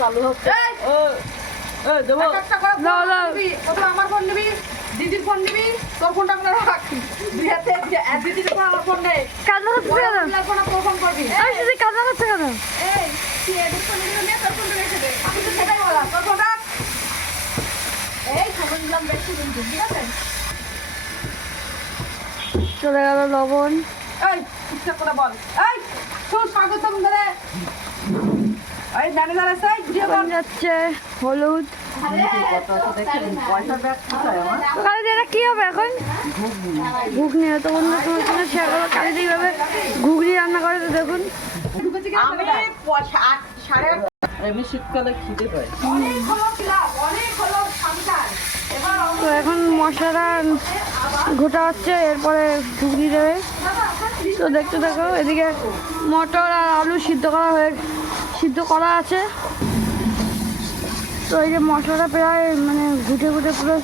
চালু হচ্ছে। আমার ফোন নিবি, দিদির ফোন নিবি, তোর ফোনটা আমরা রাখ। দিদির ফোন আমার ফোন নেই। কান্না হচ্ছে কেন? তোর ফোন করবি। দিদি কান্না হচ্ছে কেন? এই তুই এদের ফোন নিয়ে তোর ফোনটা রেখে দে। আমি তো সেটাই বললাম, তোর ফোনটা এই খবর নিলাম দেখছি কিন্তু, ঠিক আছে? চলে গেল লবণ। এই ইচ্ছা করে বল। এই শুন পাগল তো ধরে। এই ম্যানেজার আছে ভিডিও কল যাচ্ছে হলুদ। কালি এটা কি হবে এখন? ঘুগনি। তো অন্য কোনো সঙ্গে শেয়ার করো কালি এইভাবে ঘুগনি রান্না করে। তো দেখুন এমনি শীতকালে খিদে পায়। তো এখন মশলাটা ঘোটা হচ্ছে, এরপরে ঘুগনি দেবে। তো দেখতে থাকো। এদিকে মটর আর আলু সিদ্ধ করা আছে। তো এই যে মশলাটা প্রায় মানে ঘুটে ঘুটে পুরো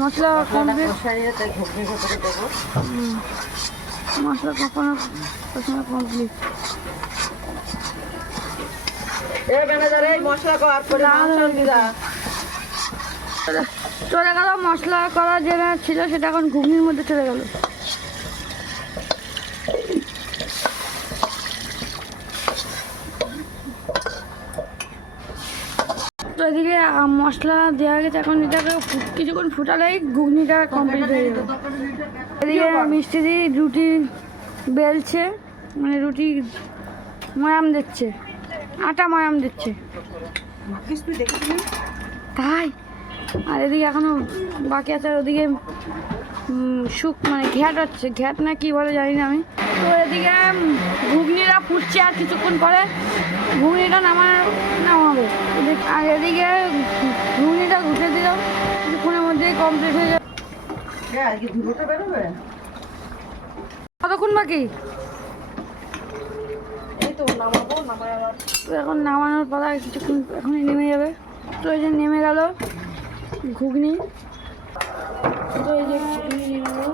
মশলা কমপ্লিট। মশলা কখনো কমপ্লিট। চলে গেল মশলা করা যেটা ছিল সেটা এখন ঘুগনির মধ্যে চলে গেল। তো এদিকে মশলা দেওয়া গেছে, এখন এটাকে কিছুক্ষণ ফুটালেই ঘুগনিটা কমপ্লিট হয়ে যাবে। এদিকে মিষ্টি দিয়ে রুটি বেলছে, মানে রুটি ময়াম দিচ্ছে, আটা ময়াম দিচ্ছে। তাই আর এদিকে এখনো বাকি আছে। ওদিকে মানে ঘ্যাট হচ্ছে, ঘ্যাট না কি বলে জানি না আমি। তো এদিকে ঘুগনিটা ফুটছে, আর কিছুক্ষণ পরে ঘুগনিটা নামাবে। আর এদিকে ঘুগনিটা ঘুটে দিলাম, কিছুক্ষণের মধ্যেই কমপ্লিট হয়ে যাবে। কতক্ষণ বাকি? তো এখন নামানোর পালা, কিছুক্ষণ এখনই নেমে যাবে। তো এই যে নেমে গেল ঘুগনি। তো এই যে ঘুগনি নেমে গেল।